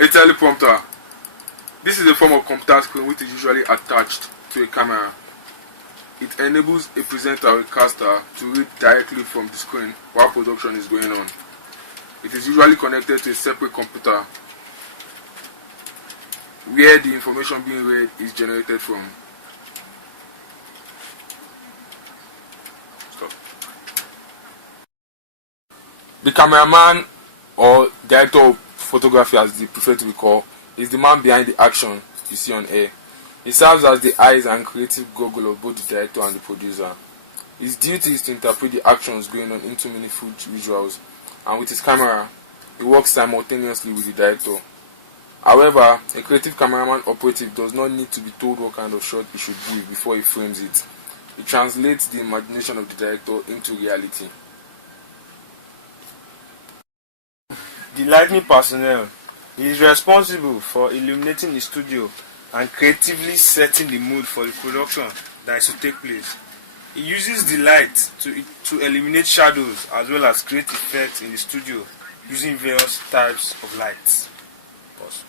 A teleprompter. This is a form of computer screen which is usually attached to a camera. It enables a presenter or a caster to read directly from the screen while production is going on. It is usually connected to a separate computer where the information being read is generated from. Stop. The cameraman, or director of photography as they prefer to be called, is the man behind the action you see on air. He serves as the eyes and creative goggle of both the director and the producer. His duty is to interpret the actions going on into meaningful visuals, and with his camera, he works simultaneously with the director. However, a creative cameraman operative does not need to be told what kind of shot he should give before he frames it. He translates the imagination of the director into reality. The lighting personnel. He is responsible for illuminating the studio and creatively setting the mood for the production that is to take place. He uses the light to eliminate shadows as well as create effects in the studio using various types of lights. Awesome.